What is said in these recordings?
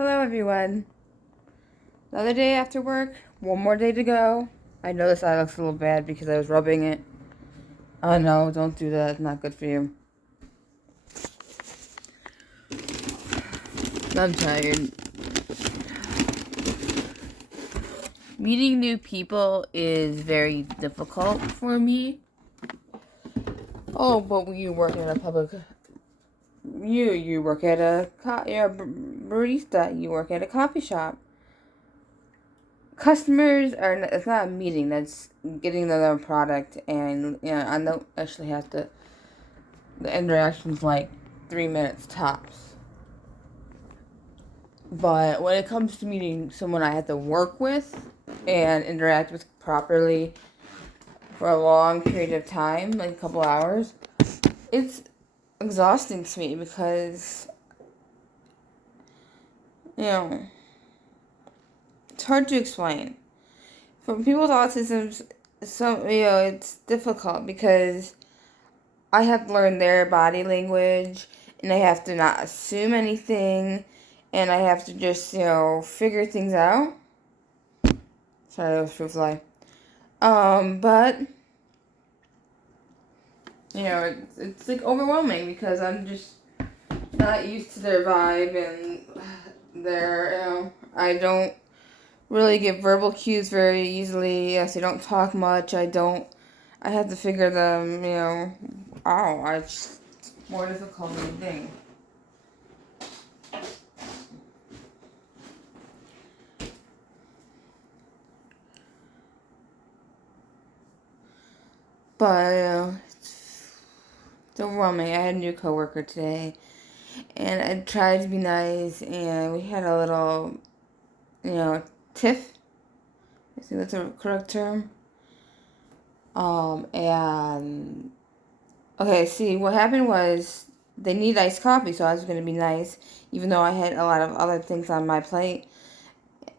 Hello, everyone. Another day after work, one more day to go. I know this eye looks a little bad because I was rubbing it. Oh no, don't do that. It's not good for you. I'm tired. Meeting new people is very difficult for me. Oh, but you work at a public. You work at you're a barista. You work at a coffee shop. Customers are. It's not a meeting. That's getting them a product, and I don't actually have to. The interaction's like 3 minutes tops. But when it comes to meeting someone I have to work with and interact with properly for a long period of time, like a couple hours, it's exhausting to me because, you know, it's hard to explain. For people with autism, it's difficult because I have to learn their body language and I have to not assume anything and I have to just, figure things out. Sorry, that was fruit fly. But it's like overwhelming because I'm just not used to their vibe and I don't really get verbal cues very easily. Yes, I don't talk much. I have to figure them, out. It's more difficult than you think. But, it's overwhelming. I had a new coworker today, and I tried to be nice, and we had a little, tiff. I think that's the correct term. And okay, see, what happened was they need iced coffee, so I was gonna be nice, even though I had a lot of other things on my plate.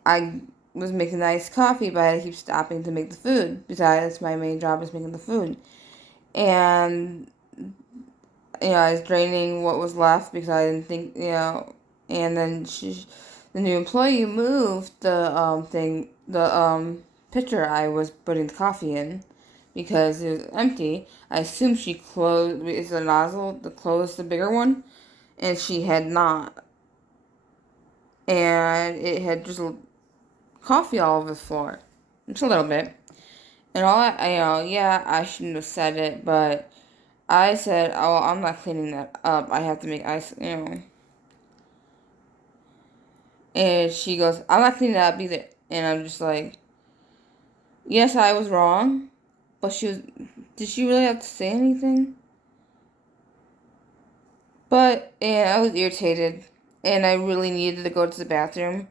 I was making the iced coffee, but I had to keep stopping to make the food. Besides, my main job is making the food, and I was draining what was left because I didn't think, and then the new employee moved the pitcher I was putting the coffee in because it was empty. I assumed she closed, it's a nozzle to close the bigger one, and she had not. And it had just coffee all over the floor. Just a little bit. And I shouldn't have said it, but I said, oh, I'm not cleaning that up. I have to make ice. And she goes, I'm not cleaning it up either. And I'm just like, yes, I was wrong. But did she really have to say anything? But, yeah, I was irritated. And I really needed to go to the bathroom.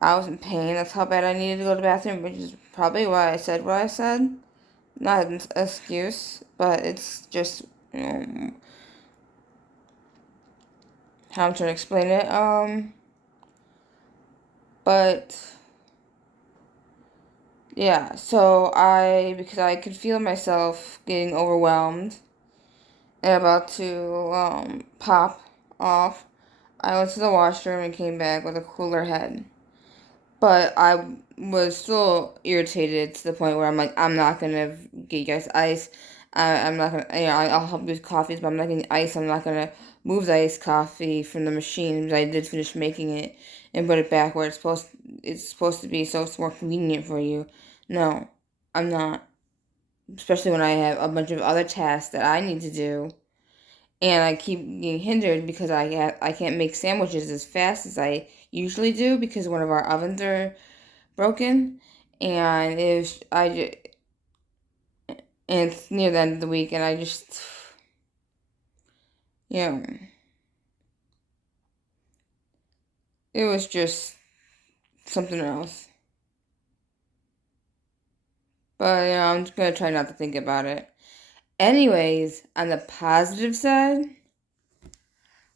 I was in pain. That's how bad I needed to go to the bathroom, which is probably why I said what I said. Not an excuse, but it's just, how I'm trying to explain it. But yeah, because I could feel myself getting overwhelmed and about to pop off, I went to the washroom and came back with a cooler head. But I was still irritated to the point where I'm like, I'm not gonna get you guys ice. I'm not gonna, I'll help you with coffees, but I'm not getting ice. I'm not gonna move the iced coffee from the machine because I did finish making it and put it back where it's supposed to be, so it's more convenient for you. No, I'm not. Especially when I have a bunch of other tasks that I need to do, and I keep getting hindered because I can't make sandwiches as fast as I usually do because one of our ovens are broken, and and it's near the end of the week, and I just, you know, it was just something else. But I'm just gonna try not to think about it. Anyways, on the positive side,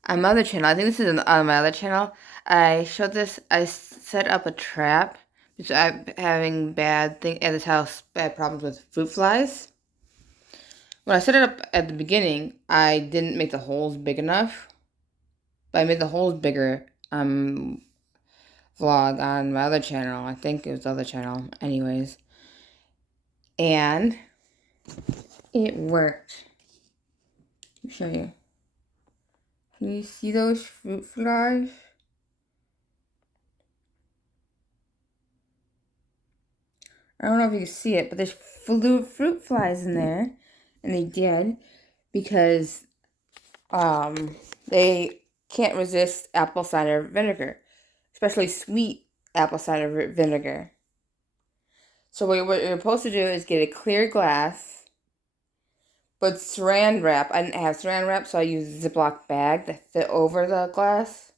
on my other channel, I think this is on my other channel. I set up a trap because I'm having bad thing at this house, bad problems with fruit flies. When I set it up at the beginning, I didn't make the holes big enough. But I made the holes bigger um vlog on my other channel. I think it was the other channel. Anyways. And it worked. Let me show you. Can you see those fruit flies? I don't know if you can see it, but there's fruit flies in there. And they did because they can't resist apple cider vinegar, especially sweet apple cider vinegar. So what you're supposed to do is get a clear glass, but saran wrap. I didn't have saran wrap, so I used a Ziploc bag to fit over the glass,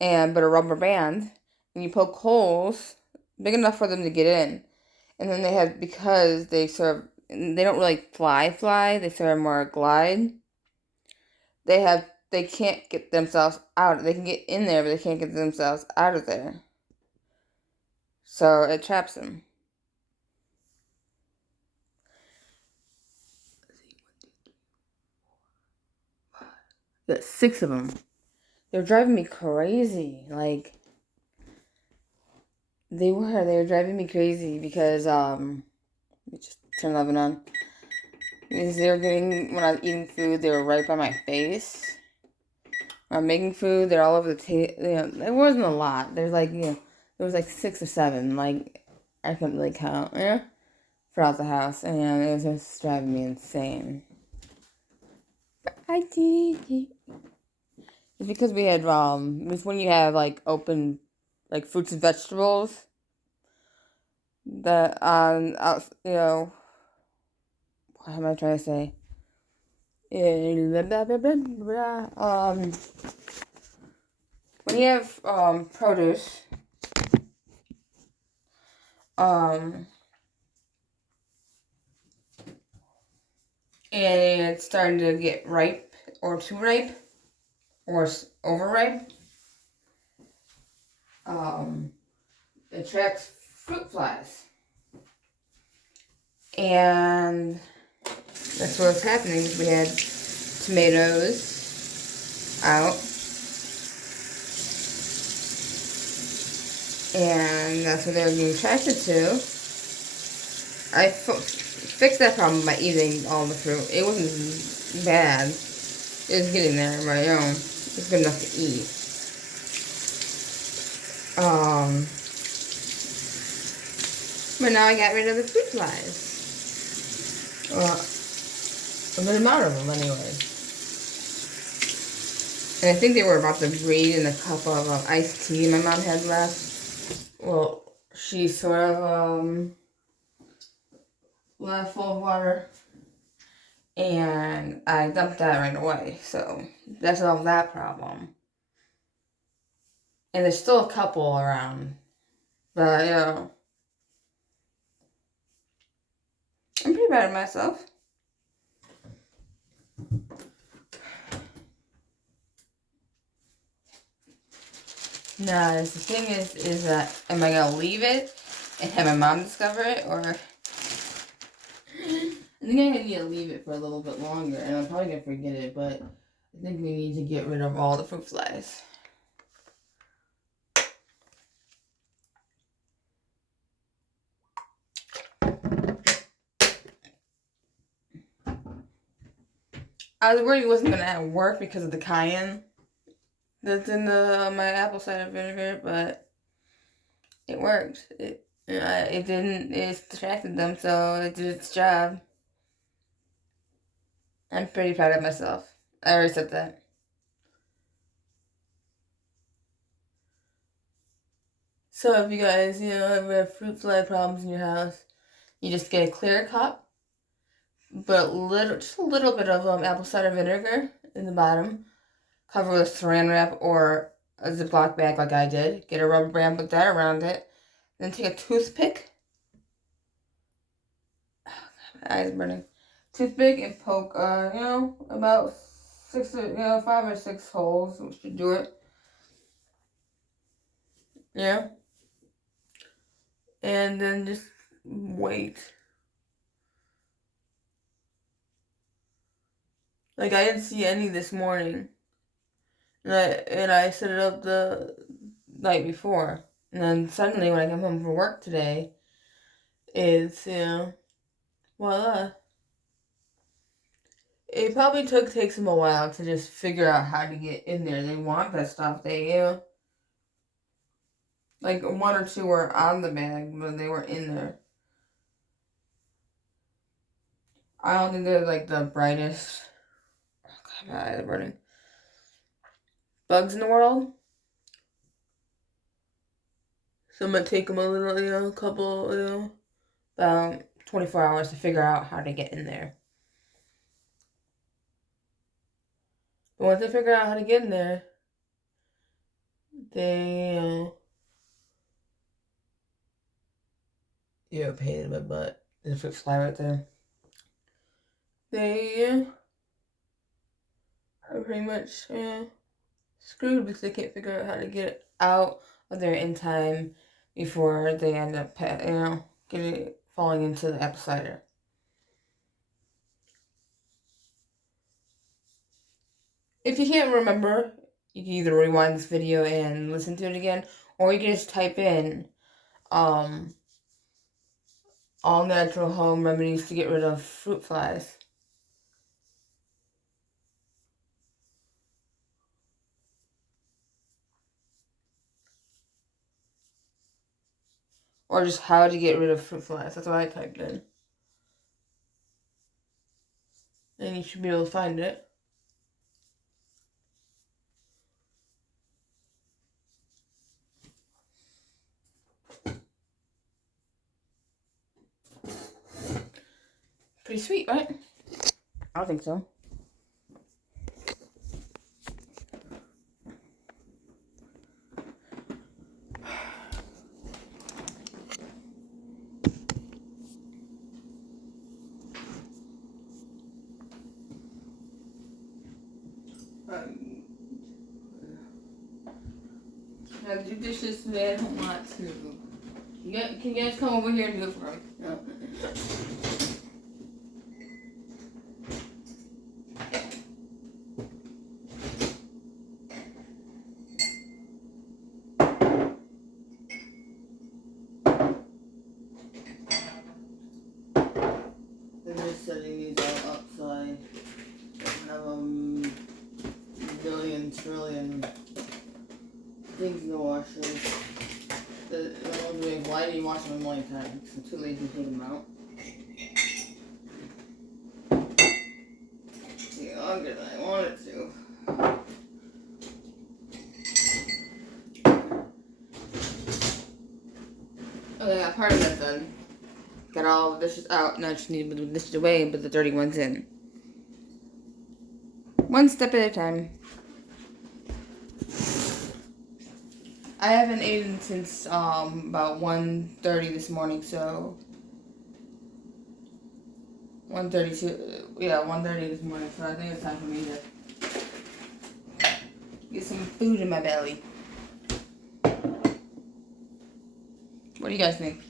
and but a rubber band, and you poke holes big enough for them to get in. And then they have, because they don't really fly, they sort of more glide. They can't get themselves out. They can get in there, but they can't get themselves out of there. So it traps them. Got 6 of them. They're driving me crazy. Like, they were driving me crazy because, let me just turn the oven on. Because when I was eating food, they were right by my face. When I'm making food, they're all over the table. There wasn't a lot. There's like, there was like 6 or 7. Like, I couldn't really count, throughout the house. And it was just driving me insane. But I did it. It's because we had, it's when you have, like, open, like, fruits and vegetables that, what am I trying to say? When you have, produce, and it's starting to get ripe, or too ripe, or overripe, it attracts fruit flies. And that's what was happening. We had tomatoes out, and that's what they were being attracted to. I fixed that problem by eating all the fruit. It wasn't bad. It was getting there on my own. It's good enough to eat. But now I got rid of the fruit flies. A good amount of them, anyway. And I think they were about to breed in a cup of iced tea my mom had left. Well, she sort of left full of water, and I dumped that right away. So that solved that problem. And there's still a couple around, but I'm pretty bad at myself. Now, the thing is that, am I gonna leave it and have my mom discover it, or I think I'm gonna need to leave it for a little bit longer, and I'm probably gonna forget it, but I think we need to get rid of all the fruit flies. I was worried it wasn't gonna work because of the cayenne that's in my apple cider vinegar, but it worked. It didn't. It distracted them, so it did its job. I'm pretty proud of myself. I already said that. So if you guys, ever have fruit fly problems in your house, you just get a clear cup, but just a little bit of apple cider vinegar in the bottom. Cover with saran wrap or a Ziploc bag like I did. Get a rubber band, put that around it. Then take a toothpick. Oh, God, my eyes burning. Toothpick and poke, about 5 or 6 holes, which should do it. Yeah. And then just wait. Like, I didn't see any this morning. And I set it up the night before. And then suddenly when I come home from work today, it's, voila. It probably takes them a while to just figure out how to get in there. They want that stuff. Like one or two were on the bag, but they were in there. I don't think they're like the brightest. Oh God, my eyes are burning. Bugs in the world. So I'm gonna take them a little, couple, about 24 hours to figure out how to get in there. But once they figure out how to get in there, they, a pain in my butt. There's a fruit fly right there. They are pretty much screwed because they can't figure out how to get it out of there in time before they end up, falling into the apple cider. If you can't remember, you can either rewind this video and listen to it again, or you can just type in all natural home remedies to get rid of fruit flies. Or just how to get rid of fruit flies. That's what I typed in. And you should be able to find it. Pretty sweet, right? I think so. I do dishes today. I don't want to. Can you guys come over here and do it for me? No. I'm just setting these all up so I have billion trillion things in the washer. Why do you wash them a million times? I'm too lazy to take them out. See longer than I wanted to. Okay, I got part of that done. Got all the dishes out, now I just need to move the dishes away and put the dirty ones in. One step at a time. I haven't eaten since about 1:30 this morning, so 1:30 this morning, so I think it's time for me to get some food in my belly. What do you guys think?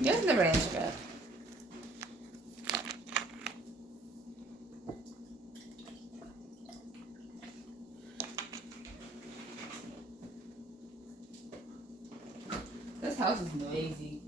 You guys never answer that. This house is noisy.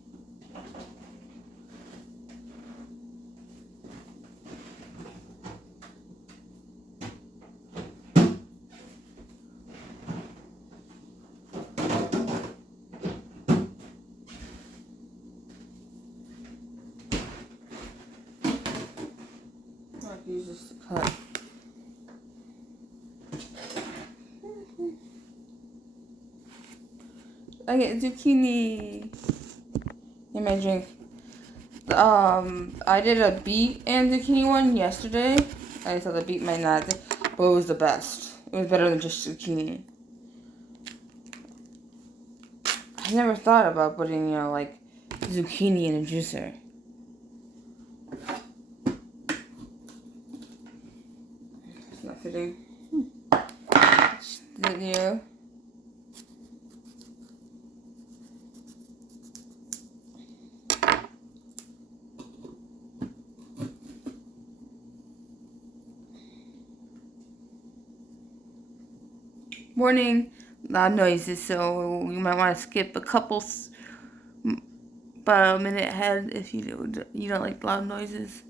I can use this to cut. I get zucchini in my drink. I did a beet and zucchini one yesterday. I thought the beet might not, but it was the best. It was better than just zucchini. I never thought about putting, like zucchini in a juicer. It's not fitting. Didn't you? Warning, loud noises, so you might want to skip a couple, about a minute ahead if you don't like loud noises.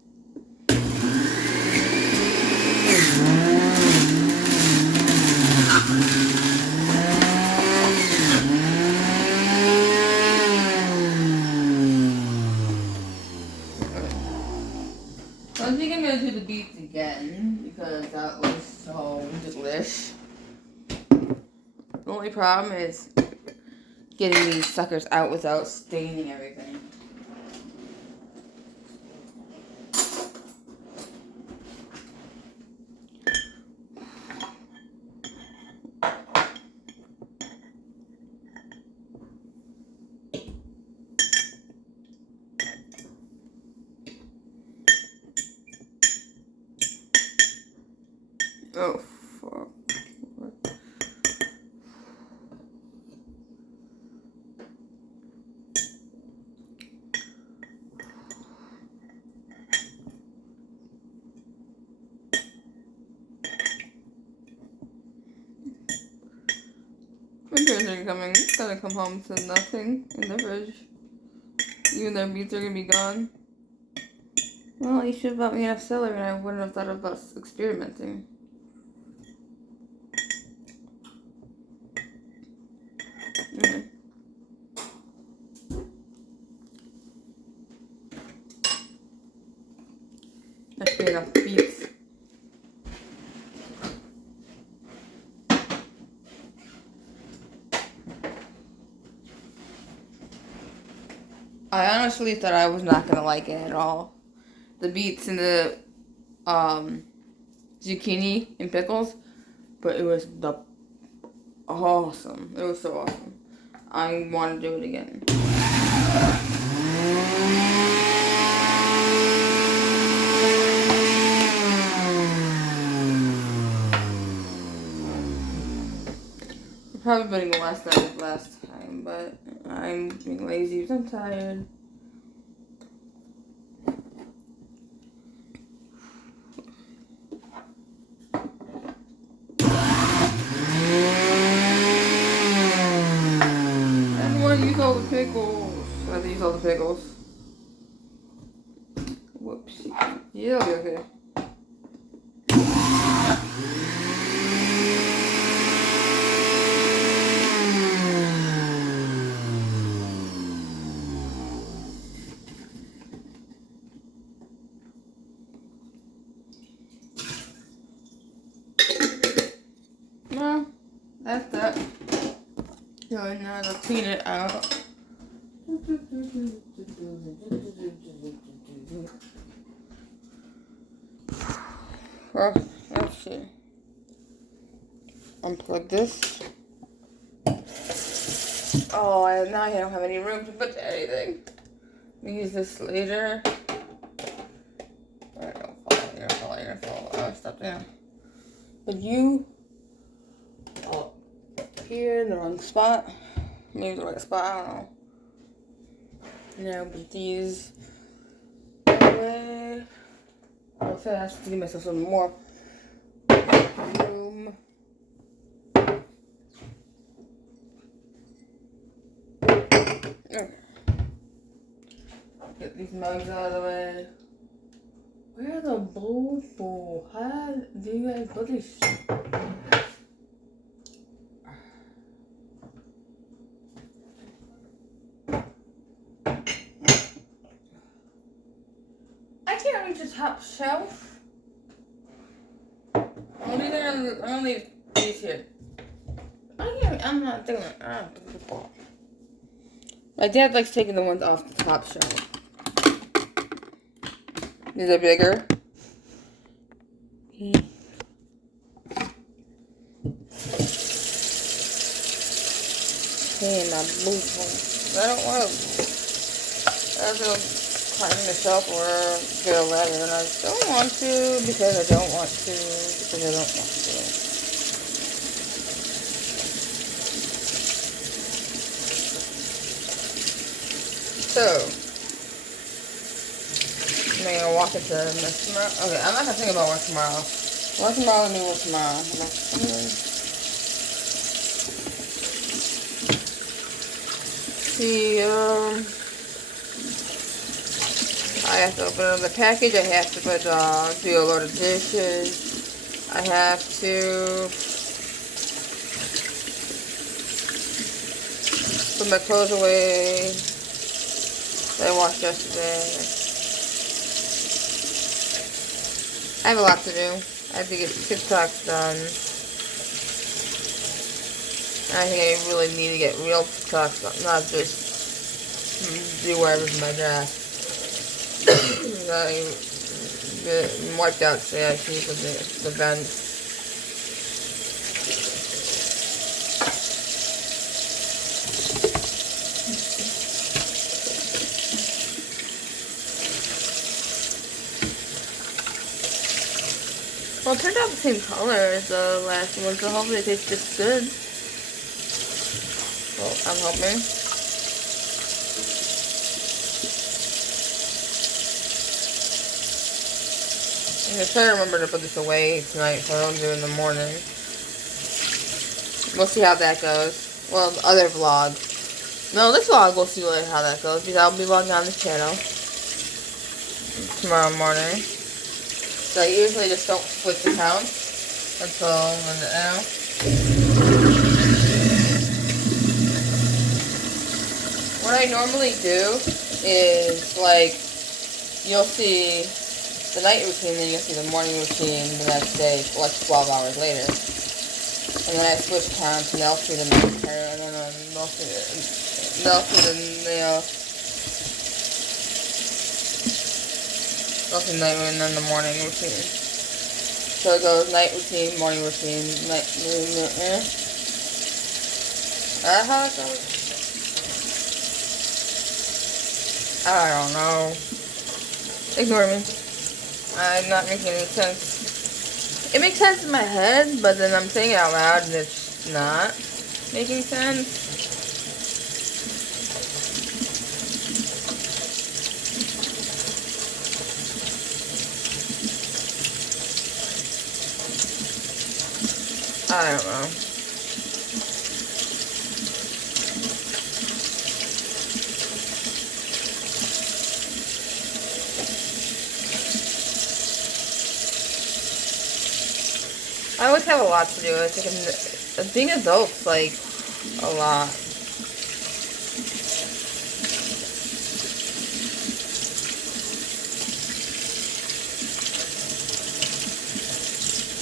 I think I'm gonna do the beats again because that was so delish. The only problem is getting these suckers out without staining everything. Oh, fuck. My parents are gonna come home to nothing in the fridge. Even their beats are gonna be gone. Well, you should have bought me enough celery and I wouldn't have thought of us experimenting. Mm. That should be enough beets. I honestly thought I was not gonna like it at all. The beets and the zucchini and pickles, but it was awesome. It was so awesome. I want to do it again. Probably better than last time, but I'm being lazy because I'm tired. I don't want to use all the pickles. I have to use all the pickles. Whoopsie. Yeah, it'll be okay. Well, that's that. So now I'll clean it out. Well, let's see. Unplug this. Oh, now I don't have any room to put anything. Use this later. Alright, don't fall. You're gonna fall. Oh, stop there. But you here in the wrong spot. Maybe the right spot, I don't know. Now put these away. Real fast to give myself some more room. Okay. Get these mugs out of the way. Where are the boo? How do you guys put this shit? I can't reach the top shelf. I'll leave these here. I'm not doing it. My dad likes taking the ones off the top shelf. These are bigger. And my boots. I don't want to climb the shelf or get a ladder, and I don't want to because I don't want to. So, I'm gonna walk into Miss tomorrow. Okay, I'm not gonna think about work tomorrow. Work tomorrow, let me work tomorrow. see, I have to open another package. I have to put, do a load of dishes. I have to put my clothes away that I washed yesterday. I have a lot to do. I have to get TikToks done. I think I really need to get real TikToks done, not just do whatever's in my dress. I get wiped out today, I think, with the vent. Well, it turned out the same color as the last one, so hopefully it tastes just good. Well, I'm hoping. I'm gonna try to remember to put this away tonight so I don't do it in the morning. We'll see how that goes. Well, the other vlog. No, this vlog we'll see later how that goes because I'll be vlogging on this channel tomorrow morning. So I usually just don't switch accounts until, what I normally do is, like, you'll see the night routine, then you'll see the morning routine the next day, like 12 hours later. And then I switch accounts, and they'll see the night, and then they'll see the night and then the morning routine. So it goes night routine, morning routine, night routine. That's how it goes. I don't know. Ignore me. I'm not making any sense. It makes sense in my head, but then I'm saying it out loud and it's not making sense. I don't know. I always have a lot to do. It's like being adult's like a lot.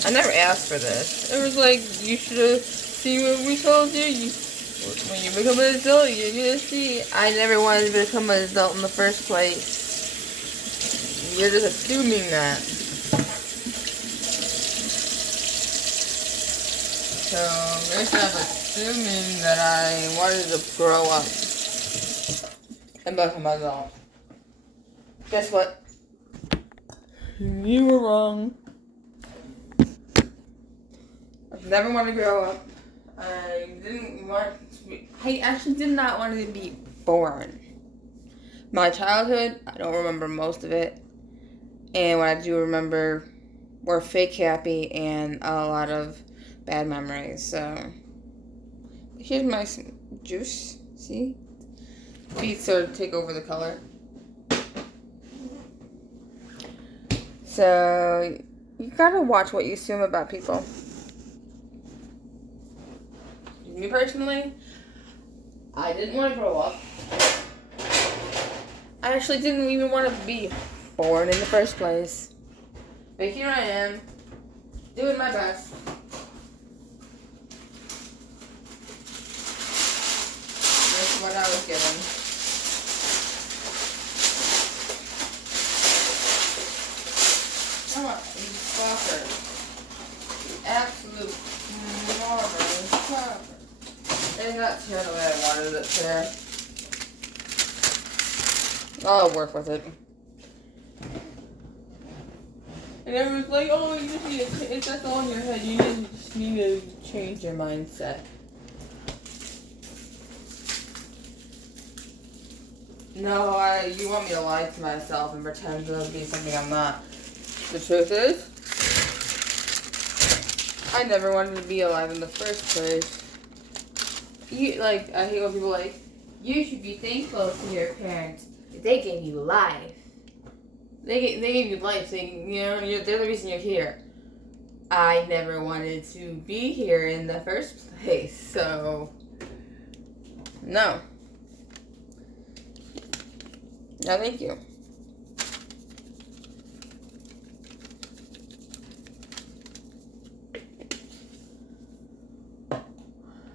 I never asked for this. It was like, you should have seen what we told you. When you become an adult, you're gonna see. I never wanted to become an adult in the first place. You're just assuming that. So, you're kind of assuming that I wanted to grow up and become an adult. Guess what? You were wrong. I never wanted to grow up. I didn't want to be, I actually did not want to be born. My childhood, I don't remember most of it. And what I do remember were fake happy and a lot of bad memories. So, here's my juice. See? Beets sort of take over the color. So, you gotta watch what you assume about people. Me personally, I didn't want to grow up. I actually didn't even want to be born in the first place. But here I am, doing my best. This is what I was given. Come on, you fucker. You absolute fucker. It's not tear the way I wanted it to. I'll work with it. And everyone's like, oh, you just need to, it's that's all in your head. You just need to change your mindset. No, you want me to lie to myself and pretend to be something I'm not. The truth is, I never wanted to be alive in the first place. I hate when people like, You should be thankful to your parents. They gave you life. They gave you life. They're the reason you're here. I never wanted to be here in the first place, so no. No, thank you.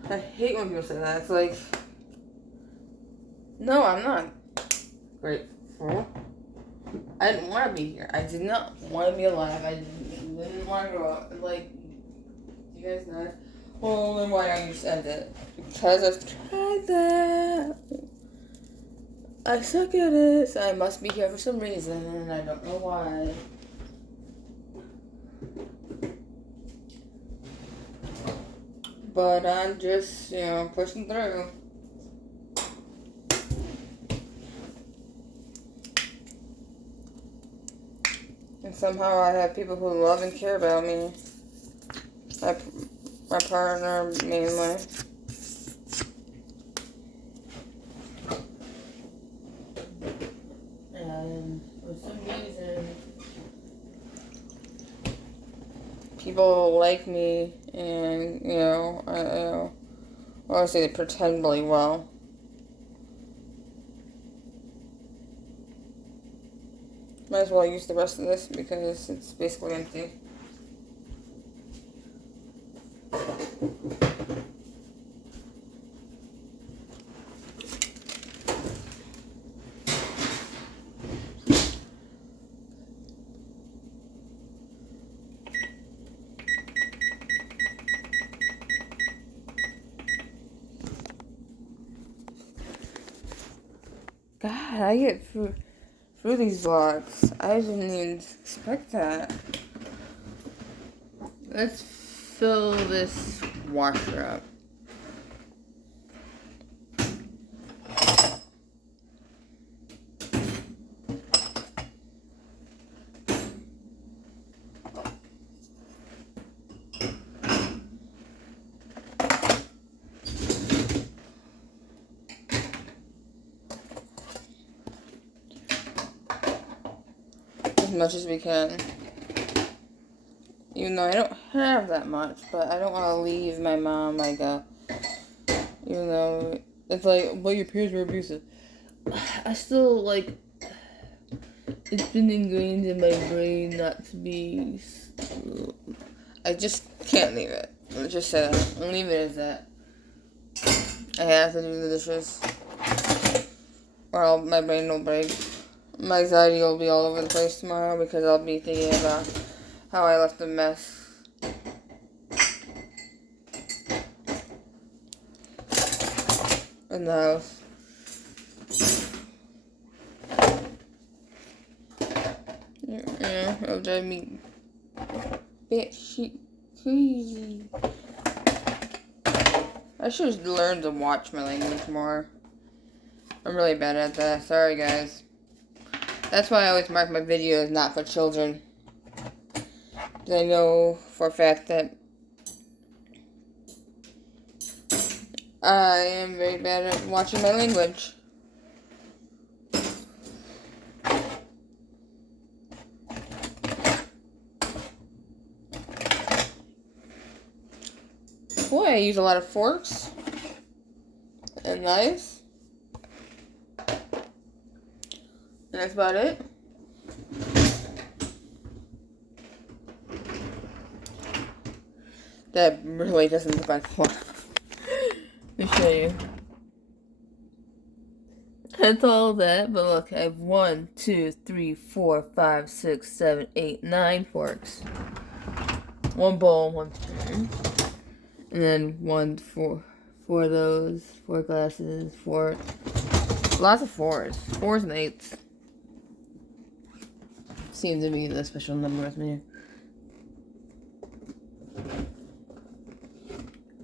I hate when people say that. It's like, no, I'm not grateful. I didn't want to be here. I did not want to be alive. I didn't want to grow up. Like, you guys know? Well, then why don't you just end it? Because I've tried that. I suck at it. So I must be here for some reason, and I don't know why. But I'm just, pushing through. And somehow I have people who love and care about me. My partner, mainly. And for some reason, people like me, and, obviously they pretend really well. Might as well use the rest of this because it's basically empty. God, I get through these vlogs. I didn't even expect that. Let's fill this washer up. As much as we can. Even though I don't have that much, but I don't want to leave my mom even though it's like, well, your parents were abusive. I still, it's been ingrained in my brain not to be. I just can't leave it. Let's just say that. I'll leave it as that. I have to do the dishes, or my brain will break. My anxiety will be all over the place tomorrow because I'll be thinking about how I left a mess. In the house. Yeah, it'll drive me batshit crazy. I should learn to watch my language more. I'm really bad at that. Sorry, guys. That's why I always mark my videos not for children. I know for a fact that I am very bad at watching my language. Boy, I use a lot of forks and knives. And that's about it. That really doesn't look like one. Let me show you. That's all that, but look, I have 1, 2, 3, 4, 5, 6, 7, 8, 9 forks. 1 bowl, 1 spoon. And then 4 of those, 4 glasses, 4. Lots of 4s. 4s and 8s. Seems to be the special number with me.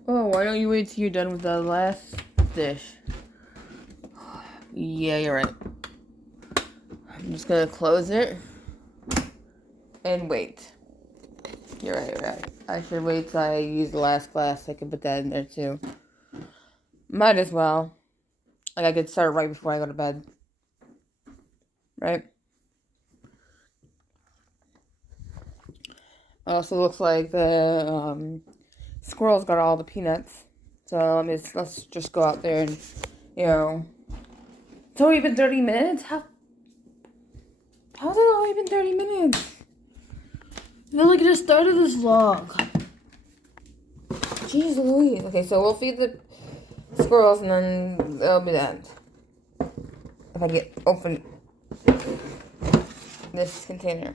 Oh, why don't you wait till you're done with the last dish? Yeah, you're right. I'm just gonna close it and wait. You're right. I should wait till I use the last glass. I can put that in there too. Might as well. Like I could start right before I go to bed. Right? Also looks like the squirrels got all the peanuts. So let's just go out there and, you know. It's only been 30 minutes? How's it only been 30 minutes? I feel like it just started this vlog. Jeez Louise. Okay, so we'll feed the squirrels and then that'll be the end. If I get open this container.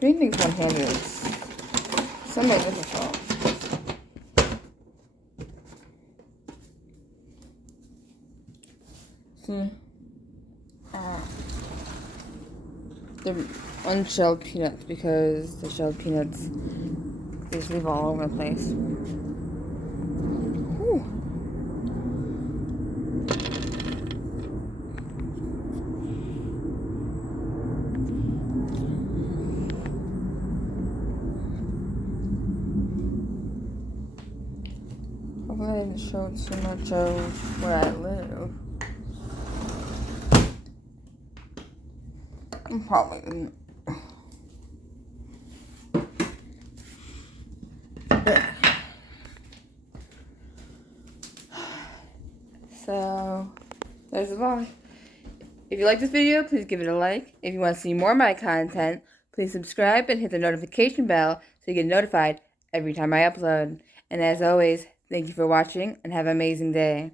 Doing things one-handed is somewhat difficult. See? The unshelled peanuts, because the shelled peanuts they just leave all over the place. Whew. Hopefully I didn't show too much of where I live. I probably didn't. So, there's the vlog. If you like this video, please give it a like. If you want to see more of my content, please subscribe and hit the notification bell so you get notified every time I upload. And as always, thank you for watching and have an amazing day.